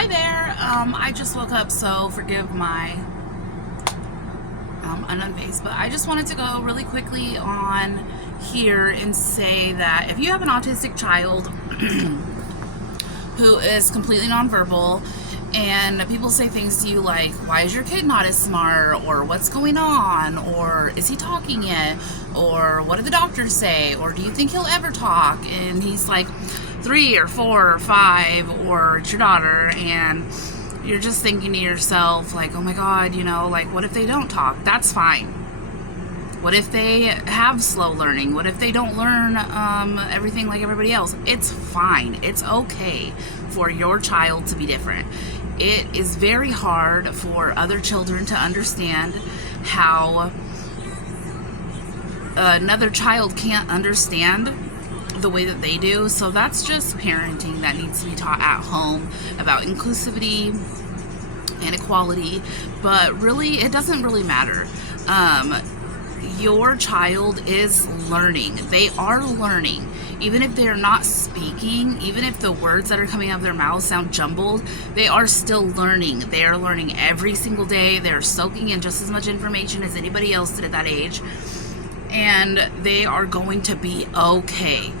Hi there. I just woke up, so forgive my ununfazed, but I just wanted to go really quickly on here and say that if you have an autistic child who is completely nonverbal and people say things to you like, why is your kid not as smart, or what's going on, or is he talking yet, or what did the doctors say, or do you think he'll ever talk, and he's like 3 or 4 or 5, or it's your daughter, and you're just thinking to yourself like, oh my god, like, what if they don't talk? That's fine. What if they have slow learning? What if they don't learn everything like everybody else? It's fine. It's okay for your child to be different. It is very hard for other children to understand how another child can't understand the way that they do. So that's just parenting that needs to be taught at home about inclusivity and equality. But really, it doesn't really matter. Your child is learning. They are learning. Even if they're not speaking, even if the words that are coming out of their mouths sound jumbled, they are still learning. They are learning every single day. They're soaking in just as much information as anybody else did at that age. And they are going to be okay.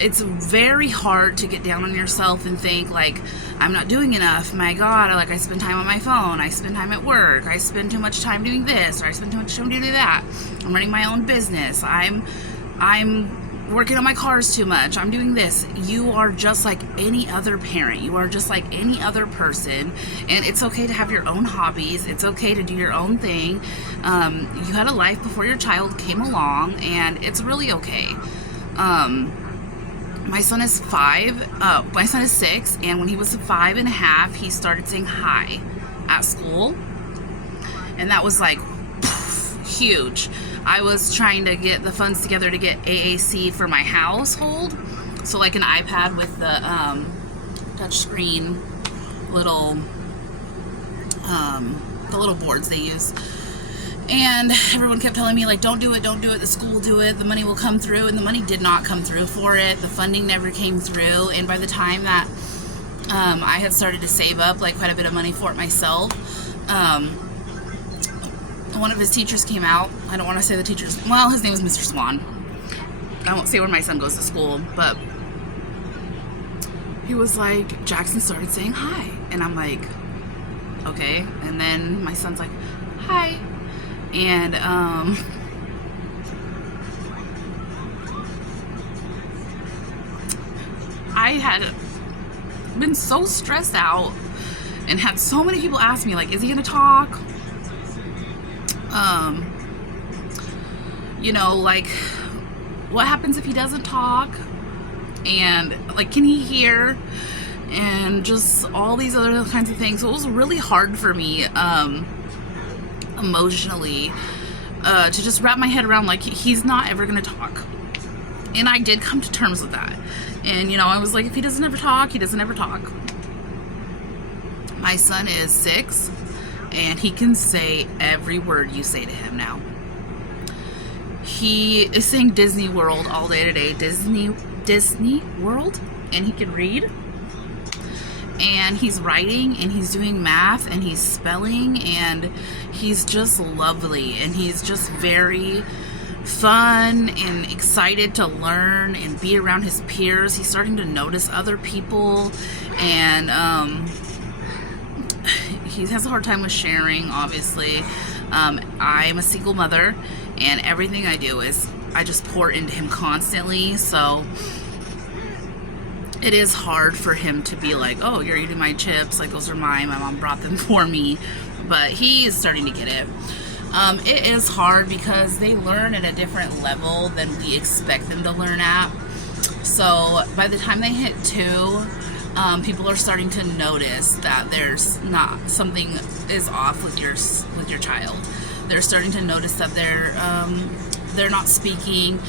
It's very hard to get down on yourself and think like, I'm not doing enough. My God, like, I spend time on my phone. I spend time at work. I spend too much time doing this, or I spend too much time doing that. I'm running my own business. I'm working on my cars too much. I'm doing this. You are just like any other parent. You are just like any other person, and it's okay to have your own hobbies. It's okay to do your own thing. You had a life before your child came along, and it's really okay. My son is 5. My son is 6, and when he was 5.5, he started saying hi at school, and that was like huge. I was trying to get the funds together to get AAC for my household, so like an iPad with the touchscreen little the little boards they use. And everyone kept telling me, like, don't do it, the school will do it, the money will come through, and the money did not come through for it. The funding never came through, and by the time that I had started to save up, like, quite a bit of money for it myself, one of his teachers came out. I don't want to say the teacher's, well, his name is Mr. Swan. I won't say where my son goes to school, but he was like, Jackson started saying hi, and I'm like, okay. And then my son's like, hi. And I had been so stressed out and had so many people ask me, like, is he gonna talk? Like, what happens if he doesn't talk? And like, can he hear? And just all these other kinds of things. So it was really hard for me emotionally to just wrap my head around, like, he's not ever gonna talk. And I did come to terms with that, and I was like, if he doesn't ever talk, he doesn't ever talk. My son is 6, and he can say every word you say to him now. He is saying Disney World all day today. Disney World. And he can read, and he's writing, and he's doing math, and he's spelling, and he's just lovely, and he's just very fun and excited to learn and be around his peers. He's starting to notice other people, and he has a hard time with sharing, obviously. I'm a single mother, and everything I do is I just pour into him constantly, so it is hard for him to be like, oh, you're eating my chips, like, those are mine, my mom brought them for me. But he is starting to get it. It is hard because they learn at a different level than we expect them to learn at. So by the time they hit 2, people are starting to notice that there's not, something is off with your child. They're starting to notice that they're not speaking.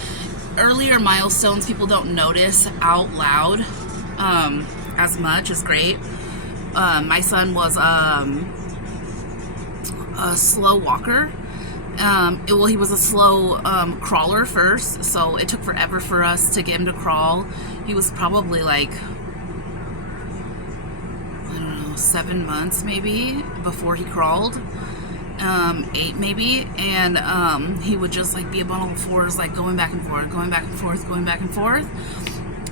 Earlier milestones people don't notice out loud as much is great. My son was a slow walker. He was a slow crawler first, so it took forever for us to get him to crawl. He was probably like 7 months maybe before he crawled. 8 maybe, and he would just like be up on all fours, like going back and forth, going back and forth, going back and forth.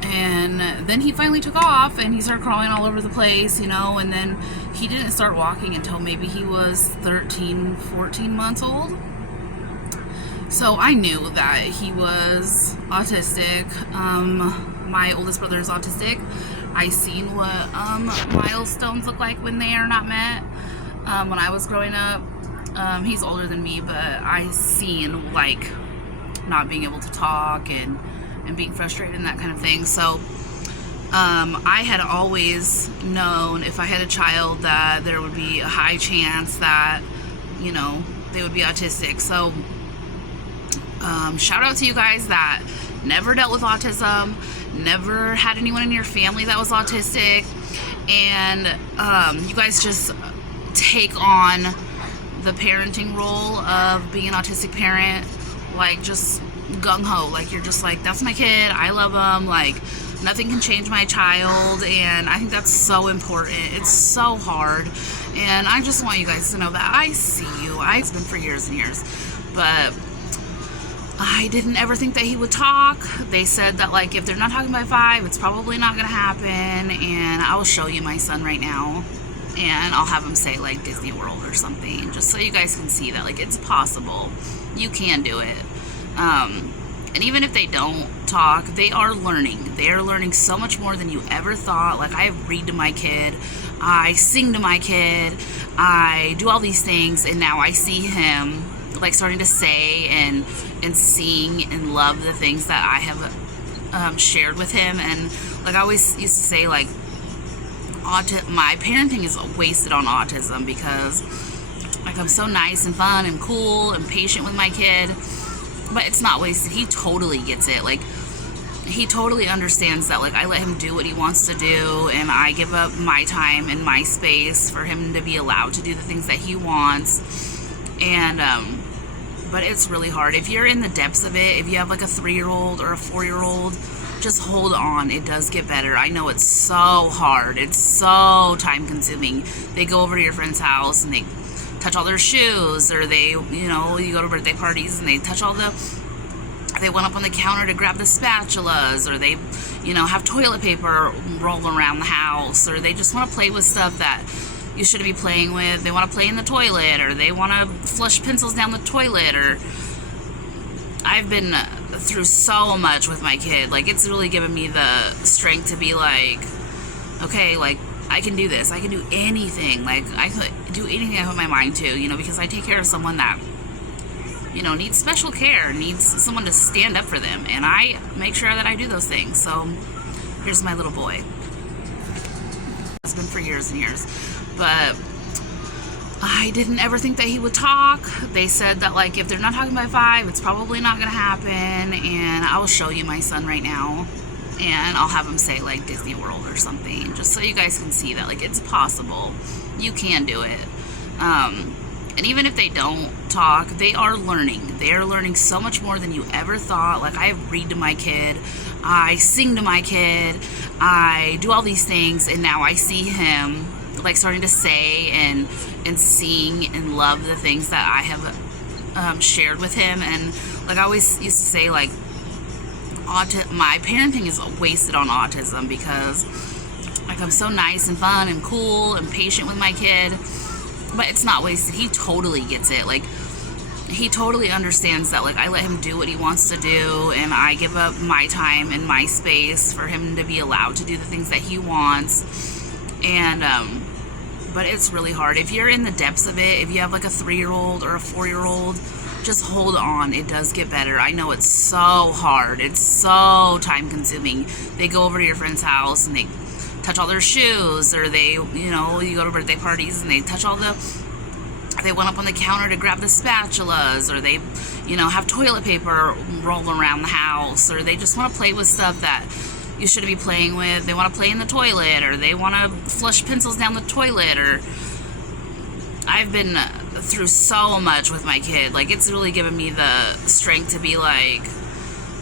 And then he finally took off and he started crawling all over the place, you know, and then he didn't start walking until maybe he was 13, 14 months old. So I knew that he was autistic. My oldest brother is autistic. I seen what milestones look like when they are not met. When I was growing up, he's older than me, but I seen like not being able to talk and being frustrated and that kind of thing. So I had always known if I had a child that there would be a high chance that, you know, they would be autistic. So shout out to you guys that never dealt with autism, never had anyone in your family that was autistic, and you guys just take on the parenting role of being an autistic parent, like just gung-ho, like you're just like, that's my kid, I love him, like nothing can change my child. And I think that's so important. It's so hard, and I just want you guys to know that I see you. It's been for years and years, but I didn't ever think that he would talk. They said that like if they're not talking by 5, it's probably not gonna happen. And I will show you my son right now, and I'll have him say like Disney World or something, just so you guys can see that like it's possible. You can do it. And even if they don't talk, they are learning. They are learning so much more than you ever thought. Like I read to my kid, I sing to my kid, I do all these things, and now I see him like starting to say and sing and love the things that I have shared with him. And like I always used to say, like my parenting is wasted on autism, because like I'm so nice and fun and cool and patient with my kid, but it's not wasted. He totally gets it. Like he totally understands that like I let him do what he wants to do, and I give up my time and my space for him to be allowed to do the things that he wants. And but it's really hard if you're in the depths of it. If you have like a 3-year-old or a 4-year-old, just hold on. It does get better. I know it's so hard. It's so time consuming. They go over to your friend's house and they touch all their shoes, or they, you know, you go to birthday parties and they touch all they went up on the counter to grab the spatulas, or they, you know, have toilet paper rolling around the house, or they just want to play with stuff that you shouldn't be playing with. They want to play in the toilet, or they want to flush pencils down the toilet. Or I've been through so much with my kid. Like it's really given me the strength to be like, okay, like I can do this. I can do anything. Like I could do anything I put my mind to, you know, because I take care of someone that, you know, needs special care, needs someone to stand up for them, and I make sure that I do those things. So here's my little boy. It's been for years and years, but I didn't ever think that he would talk. They said that like if they're not talking by 5, it's probably not gonna happen. And I will show you my son right now, and I'll have him say like Disney World or something, just so you guys can see that like it's possible. You can do it. And even if they don't talk, they are learning. They are learning so much more than you ever thought. Like I read to my kid, I sing to my kid, I do all these things, and now I see him like starting to say and sing and love the things that I have shared with him. And like I always used to say, like my parenting is wasted on autism, because like I'm so nice and fun and cool and patient with my kid, but it's not wasted. He totally gets it. Like he totally understands that like I let him do what he wants to do, and I give up my time and my space for him to be allowed to do the things that he wants. And but it's really hard if you're in the depths of it. If you have like a 3-year-old or a 4-year-old, just hold on. It does get better. I know it's so hard. It's so time consuming. They go over to your friend's house and they touch all their shoes, or they, you know, you go to birthday parties and they touch all they went up on the counter to grab the spatulas, or they, you know, have toilet paper rolling around the house, or they just want to play with stuff that you shouldn't be playing with. They want to play in the toilet, or they want to flush pencils down the toilet. Or I've been through so much with my kid. Like it's really given me the strength to be like,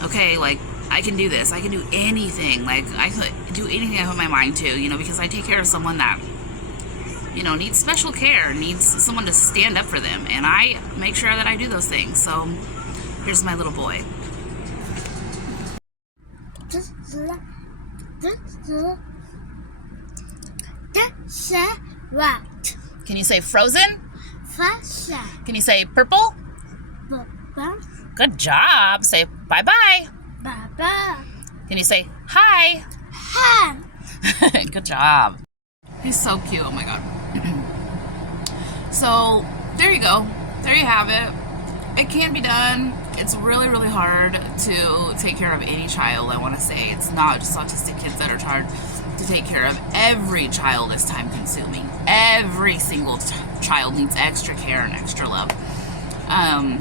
okay, like I can do this. I can do anything. Like I could do anything I put my mind to, you know, because I take care of someone that, needs special care, needs someone to stand up for them, and I make sure that I do those things. So here's my little boy. Can you say frozen? Can you say purple? Good job. Say bye-bye. Can you say hi? Good job. He's so cute. Oh my God. So there you go. There you have it. It can be done. It's really, really hard to take care of any child, I want to say. It's not just autistic kids that are hard to take care of. Every child is time consuming. Every single child needs extra care and extra love. I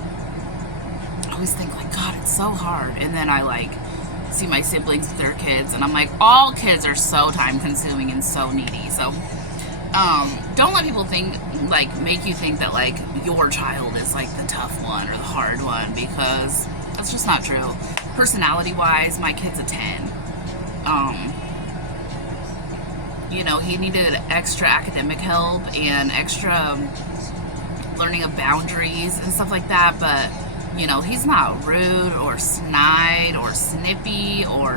always think like, God, it's so hard. And then I see my siblings with their kids, and I'm like, all kids are so time consuming and so needy. So don't let people make you think that your child is the tough one or the hard one, because that's just not true. Personality wise, my kid's a 10. He needed extra academic help and extra learning of boundaries and stuff like that, but he's not rude or snide or snippy or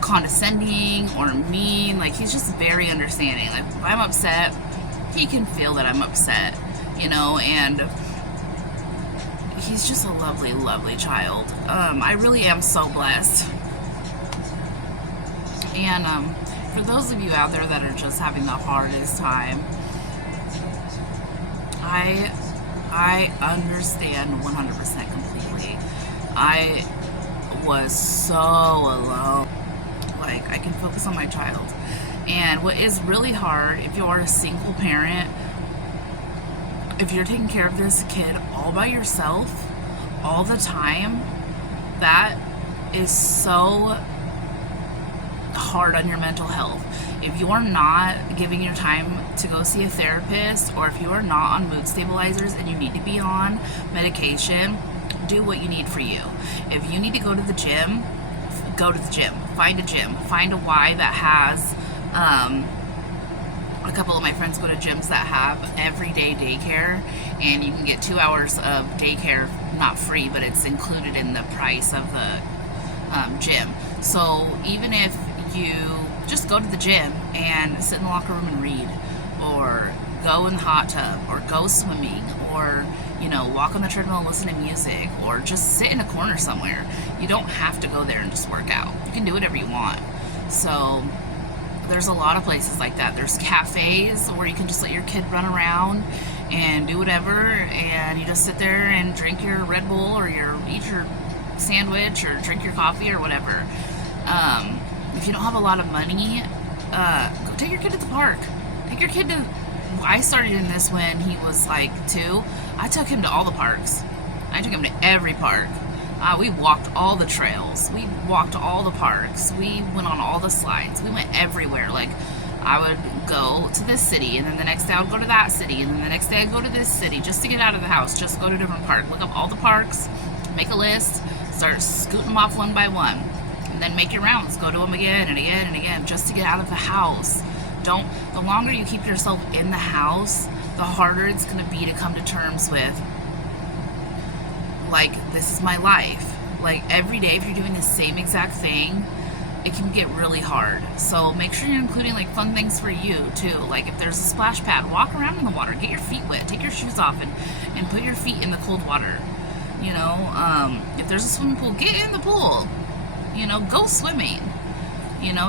condescending or mean. He's just very understanding. If I'm upset, he can feel that I'm upset, and he's just a lovely, lovely child. I really am so blessed. And for those of you out there that are just having the hardest time, I understand 100% completely. I was so alone. I can focus on my child. And what is really hard, if you are a single parent, if you're taking care of this kid all by yourself, all the time, that is so hard on your mental health. If you are not giving your time to go see a therapist, or if you are not on mood stabilizers and you need to be on medication, do what you need for you. If you need to go to the gym, go to the gym. Find a gym. Find a Y that has, a couple of my friends go to gyms that have everyday daycare, and you can get 2 hours of daycare, not free, but it's included in the price of the gym. So even if you just go to the gym and sit in the locker room and read, or go in the hot tub, or go swimming, or walk on the treadmill and listen to music, or just sit in a corner somewhere. You don't have to go there and just work out. You can do whatever you want. So there's a lot of places like that. There's cafes where you can just let your kid run around and do whatever, and you just sit there and drink your Red Bull, or eat your sandwich, or drink your coffee, or whatever. If you don't have a lot of money, go take your kid to the park. Take your kid to... I started in this when he was 2. I took him to all the parks. I took him to every park. We walked all the trails. We walked all the parks. We went on all the slides. We went everywhere. I would go to this city, and then the next day I would go to that city, and then the next day I'd go to this city, just to get out of the house, just go to a different park. Look up all the parks, make a list, start scooting them off one by one, and then make your rounds. Go to them again and again and again, just to get out of the house. The longer you keep yourself in the house, the harder it's going to be to come to terms with, this is my life. Every day, if you're doing the same exact thing, it can get really hard. So make sure you're including fun things for you too. If there's a splash pad, walk around in the water, get your feet wet, take your shoes off, and put your feet in the cold water. If there's a swimming pool, get in the pool. Go swimming.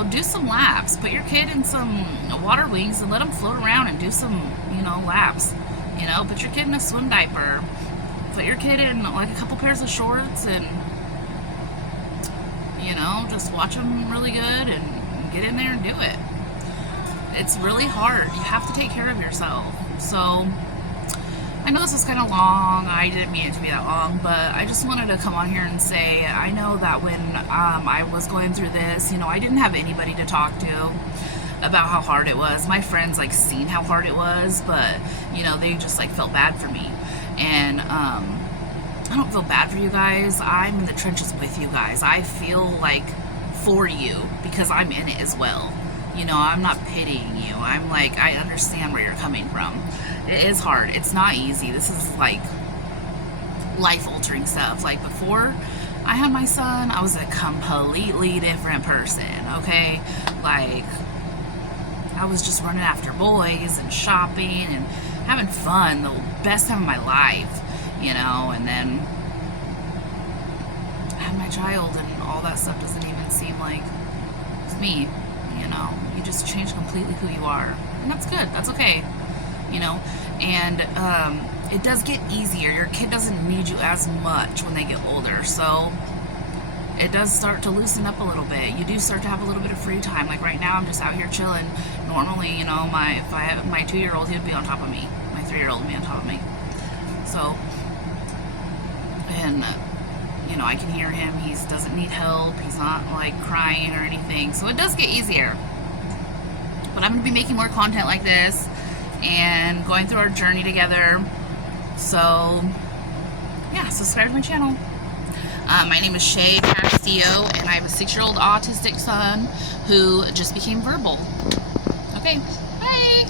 Do some laps. Put your kid in some water wings and let them float around and do some, laps. Put your kid in a swim diaper. Put your kid in a couple pairs of shorts, and just watch them really good and get in there and do it. It's really hard. You have to take care of yourself. So I know this was kind of long. I didn't mean it to be that long, but I just wanted to come on here and say, I know that when I was going through this, I didn't have anybody to talk to about how hard it was. My friends seen how hard it was, but they just felt bad for me. And I don't feel bad for you guys. I'm in the trenches with you guys. I feel for you, because I'm in it as well. You know, I'm not pitying you. I'm like, I understand where you're coming from. It is hard. It's not easy. This is like life-altering stuff. Like before I had my son, I was a completely different person, okay? Like, I was just running after boys and shopping and having fun, the best time of my life, you know, and then I had my child and all that stuff doesn't even seem like it's me, you know. You just change completely who you are, and that's good. That's okay, you know. And it does get easier. Your kid doesn't need you as much when they get older, so it does start to loosen up a little bit. You do start to have a little bit of free time. Like right now, I'm just out here chilling. Normally, you know, if I have my 2-year-old, he would be on top of me. My 3-year-old would be on top of me. So, and you know, I can hear him. He doesn't need help. He's not like crying or anything. So it does get easier. But I'm going to be making more content like this and going through our journey together. So, yeah, subscribe to my channel. My name is Shay Castillo, and I have a 6-year-old autistic son who just became verbal. Okay, bye!